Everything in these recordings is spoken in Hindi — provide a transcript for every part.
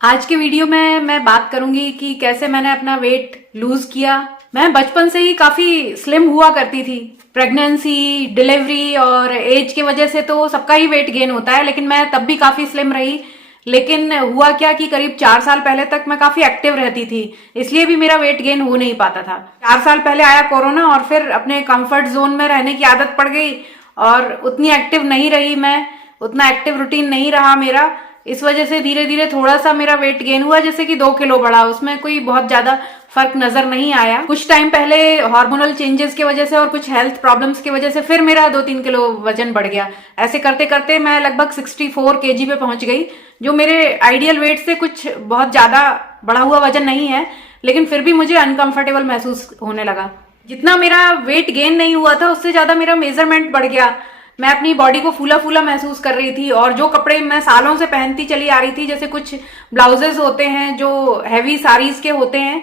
आज के वीडियो में मैं बात करूंगी कि कैसे मैंने अपना वेट लूज किया। मैं बचपन से ही काफी स्लिम हुआ करती थी। प्रेगनेंसी, डिलीवरी और एज की वजह से तो सबका ही वेट गेन होता है, लेकिन मैं तब भी काफी स्लिम रही। लेकिन हुआ क्या कि करीब 4 साल पहले तक मैं काफी एक्टिव रहती थी, इसलिए भी मेरा वेट गेन हो नहीं पाता था। 4 साल पहले आया कोरोना और फिर अपने कंफर्ट जोन में रहने की आदत पड़ गई और उतनी एक्टिव नहीं रही मैं, उतना एक्टिव रूटीन नहीं रहा मेरा। इस वजह से धीरे धीरे थोड़ा सा मेरा वेट गेन हुआ, जैसे कि 2 किलो बढ़ा, उसमें कोई बहुत ज्यादा फर्क नजर नहीं आया। कुछ टाइम पहले हार्मोनल चेंजेस की वजह से और कुछ हेल्थ प्रॉब्लम्स की वजह से फिर मेरा 2-3 किलो वजन बढ़ गया। ऐसे करते करते मैं लगभग 64 kg पे पहुंच गई, जो मेरे आइडियल वेट से कुछ बहुत ज्यादा बढ़ा हुआ वजन नहीं है, लेकिन फिर भी मुझे अनकंफर्टेबल महसूस होने लगा। जितना मेरा वेट गेन नहीं हुआ था उससे ज्यादा मेरा मेजरमेंट बढ़ गया। मैं अपनी बॉडी को फूला फूला महसूस कर रही थी और जो कपड़े मैं सालों से पहनती चली आ रही थी, जैसे कुछ ब्लाउजेस होते हैं जो हैवी साड़ीज के होते हैं,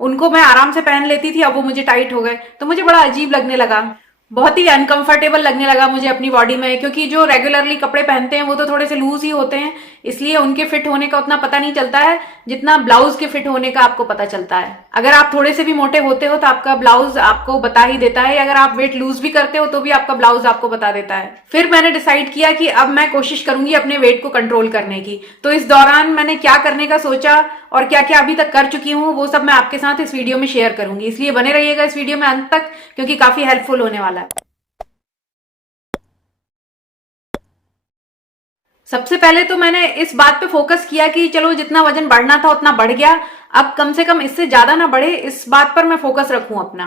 उनको मैं आराम से पहन लेती थी, अब वो मुझे टाइट हो गए तो मुझे बड़ा अजीब लगने लगा। बहुत ही अनकंफर्टेबल लगने लगा मुझे अपनी बॉडी में, क्योंकि जो रेगुलरली कपड़े पहनते हैं वो तो थोड़े से लूज ही होते हैं, इसलिए उनके फिट होने का उतना पता नहीं चलता है जितना ब्लाउज के फिट होने का आपको पता चलता है। अगर आप थोड़े से भी मोटे होते हो तो आपका ब्लाउज आपको बता ही देता है, अगर आप वेट लूज भी करते हो तो भी आपका ब्लाउज आपको बता देता है। फिर मैंने डिसाइड किया कि अब मैं कोशिश करूंगी अपने वेट को कंट्रोल करने की। तो इस दौरान मैंने क्या करने का सोचा और क्या क्या अभी तक कर चुकी हूँ वो सब मैं आपके साथ इस वीडियो में शेयर करूंगी, इसलिए बने रहिएगा इस वीडियो में अंत तक, क्योंकि काफी हेल्पफुल होने वाला है। सबसे पहले तो मैंने इस बात पे फोकस किया कि चलो जितना वजन बढ़ना था उतना बढ़ गया, अब कम से कम इससे ज्यादा ना बढ़े, इस बात पर मैं फोकस रखूं अपना।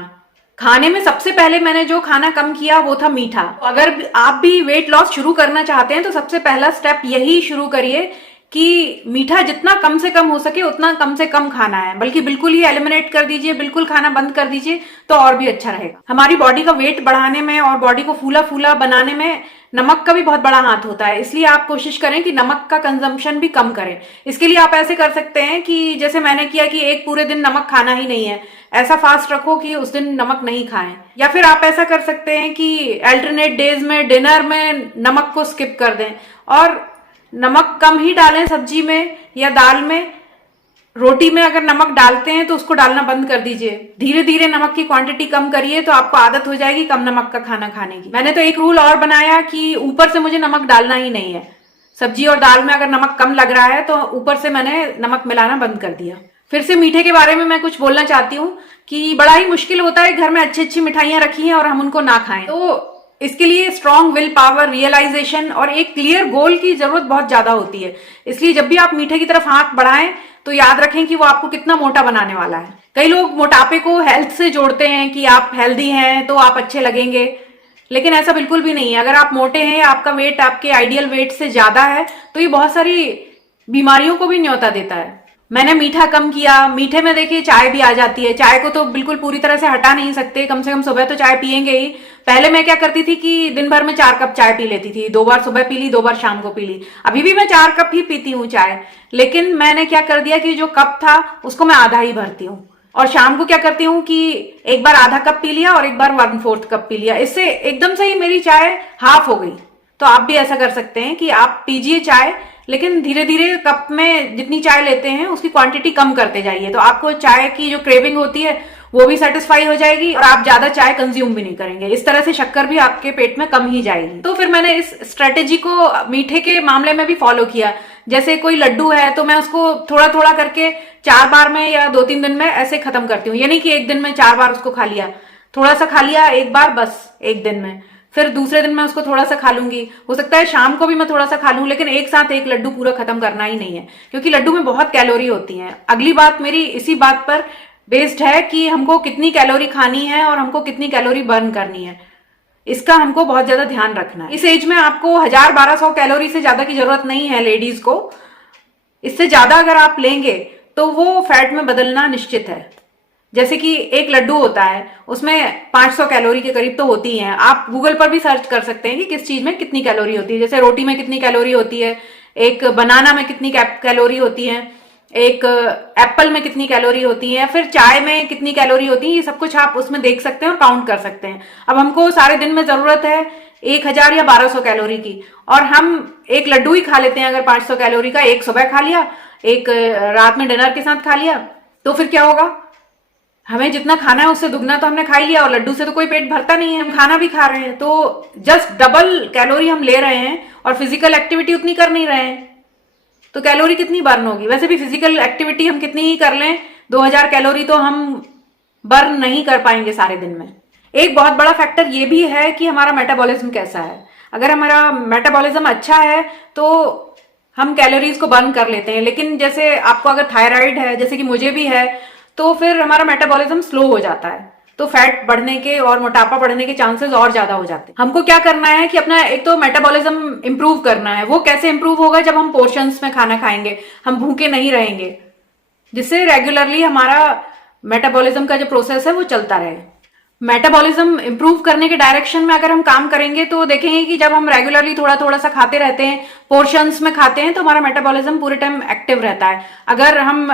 खाने में सबसे पहले मैंने जो खाना कम किया वो था मीठा। अगर आप भी वेट लॉस शुरू करना चाहते हैं तो सबसे पहला स्टेप यही शुरू करिए कि मीठा जितना कम से कम हो सके उतना कम से कम खाना है, बल्कि बिल्कुल ही एलिमिनेट कर दीजिए, बिल्कुल खाना बंद कर दीजिए तो और भी अच्छा रहेगा। हमारी बॉडी का वेट बढ़ाने में और बॉडी को फूला फूला बनाने में नमक का भी बहुत बड़ा हाथ होता है, इसलिए आप कोशिश करें कि नमक का कंजम्पशन भी कम करें। इसके लिए आप ऐसे कर सकते हैं कि जैसे मैंने किया कि एक पूरे दिन नमक खाना ही नहीं है, ऐसा फास्ट रखो कि उस दिन नमक नहीं खाएं। या फिर आप ऐसा कर सकते हैं कि अल्टरनेट डेज में डिनर में नमक को स्किप कर दें और नमक कम ही डालें सब्जी में या दाल में। रोटी में अगर नमक डालते हैं तो उसको डालना बंद कर दीजिए। धीरे धीरे नमक की क्वांटिटी कम करिए तो आपको आदत हो जाएगी कम नमक का खाना खाने की। मैंने तो एक रूल और बनाया कि ऊपर से मुझे नमक डालना ही नहीं है। सब्जी और दाल में अगर नमक कम लग रहा है तो ऊपर से मैंने नमक मिलाना बंद कर दिया। फिर से मीठे के बारे में मैं कुछ बोलना चाहती हूँ कि बड़ा ही मुश्किल होता है, घर में अच्छी अच्छी मिठाइयां रखी हैं और हम उनको ना खाएं। तो इसके लिए स्ट्रॉन्ग विल पावर, रियलाइजेशन और एक क्लियर गोल की जरूरत बहुत ज्यादा होती है। इसलिए जब भी आप मीठे की तरफ हाथ बढ़ाएं तो याद रखें कि वो आपको कितना मोटा बनाने वाला है। कई लोग मोटापे को हेल्थ से जोड़ते हैं कि आप हेल्दी हैं तो आप अच्छे लगेंगे, लेकिन ऐसा बिल्कुल भी नहीं है। अगर आप मोटे हैं, आपका वेट आपके आइडियल वेट से ज्यादा है, तो ये बहुत सारी बीमारियों को भी न्योता देता है। मैंने मीठा कम किया। मीठे में देखिए चाय भी आ जाती है, चाय को तो बिल्कुल पूरी तरह से हटा नहीं सकते, कम से कम सुबह तो चाय पियेंगे ही। पहले मैं क्या करती थी कि दिन भर में 4 कप चाय पी लेती थी, 2 बार सुबह पी ली, 2 बार शाम को पी ली। अभी भी मैं 4 कप ही पीती हूँ चाय, लेकिन मैंने क्या कर दिया कि जो कप था उसको मैं आधा ही भरती हूँ। और शाम को क्या करती हूँ कि एक बार आधा कप पी लिया और एक बार 1/4 कप पी लिया, इससे एकदम से ही मेरी चाय हाफ हो गई। तो आप भी ऐसा कर सकते हैं कि आप पीजिए चाय, लेकिन धीरे धीरे कप में जितनी चाय लेते हैं उसकी क्वांटिटी कम करते जाइए, तो आपको चाय की जो क्रेविंग होती है वो भी सेटिस्फाई हो जाएगी और आप ज्यादा चाय कंज्यूम भी नहीं करेंगे। इस तरह से शक्कर भी आपके पेट में कम ही जाएगी। तो फिर मैंने इस स्ट्रेटेजी को मीठे के मामले में भी फॉलो किया। जैसे कोई लड्डू है तो मैं उसको थोड़ा थोड़ा करके 4 बार में या 2-3 दिन में ऐसे खत्म करती हूँ। यानी कि एक दिन में 4 बार उसको खा लिया, थोड़ा सा खा लिया एक बार बस एक दिन में, फिर दूसरे दिन मैं उसको थोड़ा सा खा लूंगी। हो सकता है शाम को भी मैं थोड़ा सा खा लूं, लेकिन एक साथ एक लड्डू पूरा खत्म करना ही नहीं है, क्योंकि लड्डू में बहुत कैलोरी होती है। अगली बात मेरी इसी बात पर बेस्ड है कि हमको कितनी कैलोरी खानी है और हमको कितनी कैलोरी बर्न करनी है, इसका हमको बहुत ज्यादा ध्यान रखना है। इस एज में आपको 1000-1200 कैलोरी से ज्यादा की जरूरत नहीं है लेडीज को। इससे ज्यादा अगर आप लेंगे तो वो फैट में बदलना निश्चित है। जैसे कि एक लड्डू होता है उसमें 500 कैलोरी के करीब तो होती है। आप गूगल पर भी सर्च कर सकते हैं कि किस चीज में कितनी कैलोरी होती है। जैसे रोटी में कितनी कैलोरी होती है, एक बनाना में कितनी कैलोरी होती है, एक एप्पल में कितनी कैलोरी होती है, फिर चाय में कितनी कैलोरी होती है, ये सब कुछ आप उसमें देख सकते हैं और काउंट कर सकते हैं। अब हमको सारे दिन में जरूरत है 1000 या 1200 कैलोरी की, और हम एक लड्डू ही खा लेते हैं अगर 500 कैलोरी का, एक सुबह खा लिया एक रात में डिनर के साथ खा लिया, तो फिर क्या होगा? हमें जितना खाना है उससे दुगना तो हमने खा ही लिया, और लड्डू से तो कोई पेट भरता नहीं है, हम खाना भी खा रहे हैं, तो जस्ट डबल कैलोरी हम ले रहे हैं और फिजिकल एक्टिविटी उतनी कर नहीं रहे हैं, तो कैलोरी कितनी बर्न होगी? वैसे भी फिजिकल एक्टिविटी हम कितनी ही कर लें, 2000 कैलोरी तो हम बर्न नहीं कर पाएंगे सारे दिन में। एक बहुत बड़ा फैक्टर ये भी है कि हमारा मेटाबॉलिज्म कैसा है। अगर हमारा मेटाबॉलिज्म अच्छा है तो हम कैलोरीज को बर्न कर लेते हैं, लेकिन जैसे आपको अगर थायराइड है, जैसे कि मुझे भी है, तो फिर हमारा मेटाबॉलिज्म स्लो हो जाता है, तो फैट बढ़ने के और मोटापा बढ़ने के चांसेस और ज्यादा हो जाते हैं। हमको क्या करना है कि अपना एक तो मेटाबॉलिज्म इंप्रूव करना है। वो कैसे इंप्रूव होगा? जब हम पोर्शंस में खाना खाएंगे, हम भूखे नहीं रहेंगे, जिससे रेगुलरली हमारा मेटाबॉलिज्म का जो प्रोसेस है वो चलता रहे। मेटाबॉलिज्म इंप्रूव करने के डायरेक्शन में अगर हम काम करेंगे तो देखेंगे कि जब हम रेगुलरली थोड़ा थोड़ा सा खाते रहते हैं, पोर्शंस में खाते हैं, तो हमारा मेटाबॉलिज्म पूरे टाइम एक्टिव रहता है। अगर हम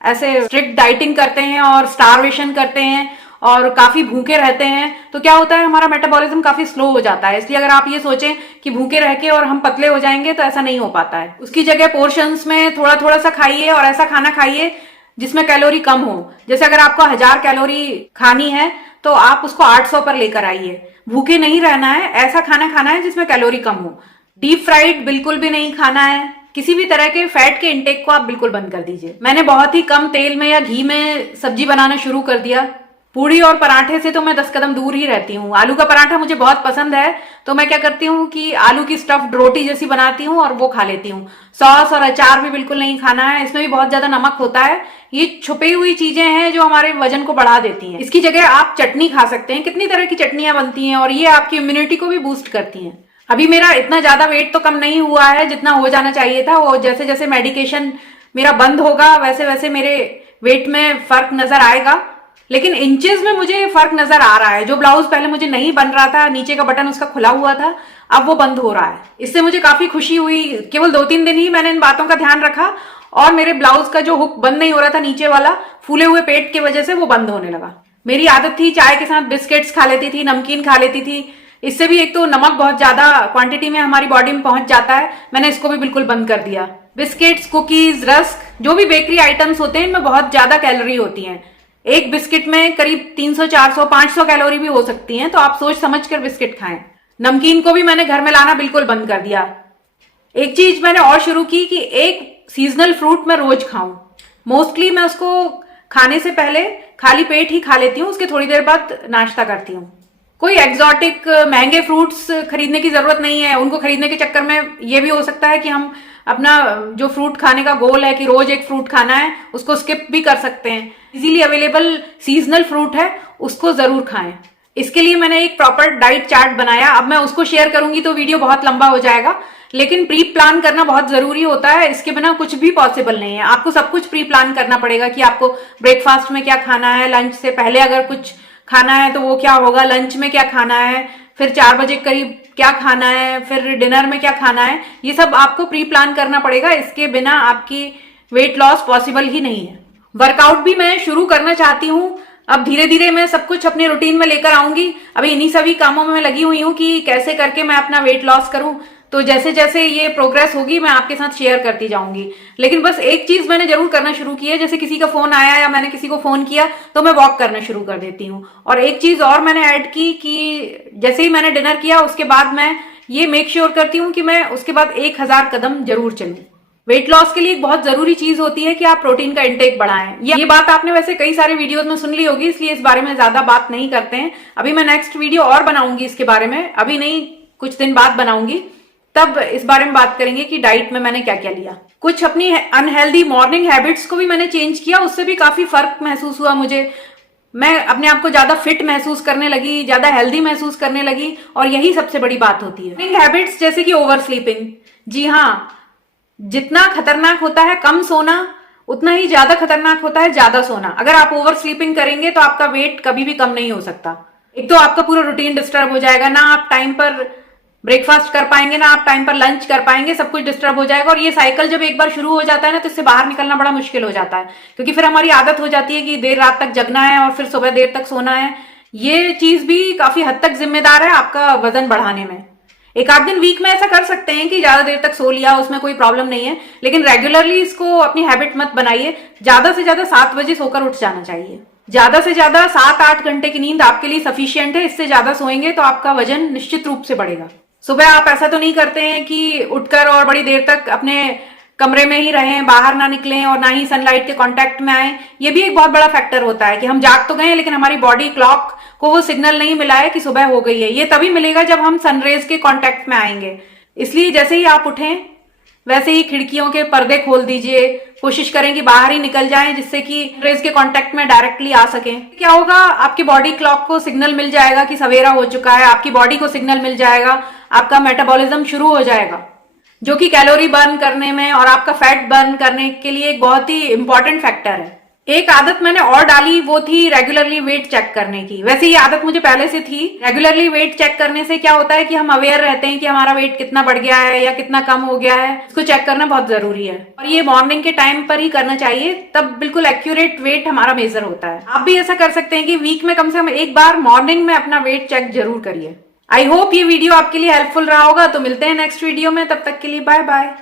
ऐसे स्ट्रिक्ट डाइटिंग करते हैं और स्टारवेशन करते हैं और काफी भूखे रहते हैं, तो क्या होता है? हमारा मेटाबॉलिज्म काफी स्लो हो जाता है। इसलिए अगर आप ये सोचें कि भूखे रह के और हम पतले हो जाएंगे, तो ऐसा नहीं हो पाता है। उसकी जगह पोर्शंस में थोड़ा थोड़ा सा खाइए और ऐसा खाना खाइए जिसमें कैलोरी कम हो। जैसे अगर आपको 1000 कैलोरी खानी है तो आप उसको 800 पर लेकर आइए। भूखे नहीं रहना है, ऐसा खाना खाना है जिसमें कैलोरी कम हो। डीप फ्राइड बिल्कुल भी नहीं खाना है। किसी भी तरह के फैट के इंटेक को आप बिल्कुल बंद कर दीजिए। मैंने बहुत ही कम तेल में या घी में सब्जी बनाना शुरू कर दिया। पूड़ी और पराठे से तो मैं 10 कदम दूर ही रहती हूँ। आलू का पराठा मुझे बहुत पसंद है, तो मैं क्या करती हूँ कि आलू की स्टफ्ड रोटी जैसी बनाती हूँ और वो खा लेती हूँ। सॉस और अचार भी बिल्कुल नहीं खाना है, इसमें भी बहुत ज्यादा नमक होता है। ये छुपी हुई चीजें हैं जो हमारे वजन को बढ़ा देती हैं। इसकी जगह आप चटनी खा सकते हैं। कितनी तरह की चटनियां बनती हैं और ये आपकी इम्यूनिटी को भी बूस्ट करती हैं। अभी मेरा इतना ज्यादा वेट तो कम नहीं हुआ है जितना हो जाना चाहिए था। वो जैसे जैसे मेडिकेशन मेरा बंद होगा वैसे वैसे मेरे वेट में फर्क नजर आएगा, लेकिन इंचेस में मुझे फर्क नजर आ रहा है। जो ब्लाउज पहले मुझे नहीं बन रहा था, नीचे का बटन उसका खुला हुआ था, अब वो बंद हो रहा है। इससे मुझे काफी खुशी हुई। केवल 2-3 दिन ही मैंने इन बातों का ध्यान रखा और मेरे ब्लाउज का जो हुक बंद नहीं हो रहा था नीचे वाला, फूले हुए पेट की वजह से वो बंद होने लगा। मेरी आदत थी चाय के साथ बिस्किट्स खा लेती थी, नमकीन खा लेती थी। इससे भी एक तो नमक बहुत ज्यादा क्वांटिटी में हमारी बॉडी में पहुंच जाता है, मैंने इसको भी बिल्कुल बंद कर दिया। बिस्किट्स, कुकीज, रस्क, जो भी बेकरी आइटम्स होते हैं इनमें बहुत ज्यादा कैलोरी होती है। एक बिस्किट में करीब 300, 400, 500 कैलोरी भी हो सकती हैं, तो आप सोच समझ कर बिस्किट खाएं। नमकीन को भी मैंने घर में लाना बिल्कुल बंद कर दिया। एक चीज मैंने और शुरू की कि एक सीजनल फ्रूट मैं रोज खाऊं। मोस्टली मैं उसको खाने से पहले खाली पेट ही खा लेती हूँ, उसके थोड़ी देर बाद नाश्ता करती हूँ। कोई एक्सोटिक महंगे फ्रूट्स खरीदने की जरूरत नहीं है। उनको खरीदने के चक्कर में ये भी हो सकता है कि हम अपना जो फ्रूट खाने का गोल है कि रोज एक फ्रूट खाना है, उसको स्किप भी कर सकते हैं। इजीली अवेलेबल सीजनल फ्रूट है, उसको जरूर खाएं। इसके लिए मैंने एक प्रॉपर डाइट चार्ट बनाया। अब मैं उसको शेयर करूंगी तो वीडियो बहुत लंबा हो जाएगा, लेकिन प्री प्लान करना बहुत जरूरी होता है। इसके बिना कुछ भी पॉसिबल नहीं है। आपको सब कुछ प्री प्लान करना पड़ेगा कि आपको ब्रेकफास्ट में क्या खाना है, लंच से पहले अगर कुछ खाना है तो वो क्या होगा, लंच में क्या खाना है, फिर 4 बजे करीब क्या खाना है, फिर डिनर में क्या खाना है। ये सब आपको प्री प्लान करना पड़ेगा। इसके बिना आपकी वेट लॉस पॉसिबल ही नहीं है। वर्कआउट भी मैं शुरू करना चाहती हूँ। अब धीरे धीरे मैं सब कुछ अपने रूटीन में लेकर आऊंगी। अभी इन्हीं सभी कामों में मैं लगी हुई हूँ कि कैसे करके मैं अपना वेट लॉस करूं। तो जैसे जैसे ये प्रोग्रेस होगी मैं आपके साथ शेयर करती जाऊंगी। लेकिन बस एक चीज मैंने जरूर करना शुरू की है, जैसे किसी का फोन आया या मैंने किसी को फोन किया तो मैं वॉक करना शुरू कर देती हूँ। और एक चीज और मैंने ऐड की कि जैसे ही मैंने डिनर किया उसके बाद मैं ये मेक श्योर करती हूँ कि मैं उसके बाद 1000 कदम जरूर चलूं। वेट लॉस के लिए एक बहुत जरूरी चीज होती है कि आप प्रोटीन का इंटेक बढ़ाएं। ये बात आपने वैसे कई सारे वीडियोस में सुन ली होगी, इसलिए इस बारे में ज्यादा बात नहीं करते हैं। अभी मैं नेक्स्ट वीडियो और बनाऊंगी इसके बारे में, अभी नहीं कुछ दिन बाद बनाऊंगी, तब इस बारे में बात करेंगे कि डाइट में मैंने क्या क्या लिया। कुछ अपनी अनहेल्दी मॉर्निंग हैबिट्स को भी मैंने चेंज किया, उससे भी काफी फर्क महसूस हुआ मुझे। मैं अपने आप को ज्यादा फिट महसूस करने लगी, ज्यादा हेल्दी महसूस करने लगी, और यही सबसे बड़ी बात होती है। मॉर्निंग हैबिट्स जैसे कि ओवर स्लीपिंग, जी हाँ, जितना खतरनाक होता है कम सोना, उतना ही ज्यादा खतरनाक होता है ज्यादा सोना। अगर आप ओवर स्लीपिंग करेंगे तो आपका वेट कभी भी कम नहीं हो सकता। एक तो आपका पूरा रूटीन डिस्टर्ब हो जाएगा, ना आप टाइम पर ब्रेकफास्ट कर पाएंगे, ना आप टाइम पर लंच कर पाएंगे, सब कुछ डिस्टर्ब हो जाएगा। और ये साइकिल जब एक बार शुरू हो जाता है ना, तो इससे बाहर निकलना बड़ा मुश्किल हो जाता है, क्योंकि फिर हमारी आदत हो जाती है कि देर रात तक जगना है और फिर सुबह देर तक सोना है। ये चीज भी काफी हद तक जिम्मेदार है आपका वजन बढ़ाने में। एक आध दिन वीक में ऐसा कर सकते हैं कि ज्यादा देर तक सो लिया, उसमें कोई प्रॉब्लम नहीं है, लेकिन रेगुलरली इसको अपनी हैबिट मत बनाइए। ज्यादा से ज्यादा 7 बजे सोकर उठ जाना चाहिए। ज्यादा से ज्यादा 7-8 घंटे की नींद आपके लिए सफिशियंट है। इससे ज्यादा सोएंगे तो आपका वजन निश्चित रूप से बढ़ेगा। सुबह आप ऐसा तो नहीं करते हैं कि उठकर और बड़ी देर तक अपने कमरे में ही रहें, बाहर ना निकलें और ना ही सनलाइट के कांटेक्ट में आए। ये भी एक बहुत बड़ा फैक्टर होता है कि हम जाग तो गए लेकिन हमारी बॉडी क्लॉक को वो सिग्नल नहीं मिला है कि सुबह हो गई है। ये तभी मिलेगा जब हम सनरेज के कांटेक्ट में आएंगे। इसलिए जैसे ही आप उठें वैसे ही खिड़कियों के पर्दे खोल दीजिए। कोशिश करें कि बाहर ही निकल जाएं जिससे कि रेज के कांटेक्ट में डायरेक्टली आ सकें। क्या होगा, आपकी बॉडी क्लॉक को सिग्नल मिल जाएगा कि सवेरा हो चुका है, आपकी बॉडी को सिग्नल मिल जाएगा, आपका मेटाबॉलिज्म शुरू हो जाएगा, जो कि कैलोरी बर्न करने में और आपका फैट बर्न करने के लिए एक बहुत ही इंपॉर्टेंट फैक्टर है। एक आदत मैंने और डाली, वो थी रेगुलरली वेट चेक करने की। वैसे ये आदत मुझे पहले से थी। रेगुलरली वेट चेक करने से क्या होता है कि हम अवेयर रहते हैं कि हमारा वेट कितना बढ़ गया है या कितना कम हो गया है। इसको चेक करना बहुत जरूरी है और ये मॉर्निंग के टाइम पर ही करना चाहिए, तब बिल्कुल एक्यूरेट वेट हमारा मेजर होता है। आप भी ऐसा कर सकते हैं कि वीक में कम से कम एक बार मॉर्निंग में अपना वेट चेक जरूर करिए। आई होप ये वीडियो आपके लिए हेल्पफुल रहा होगा। तो मिलते हैं नेक्स्ट वीडियो में, तब तक के लिए बाय बाय।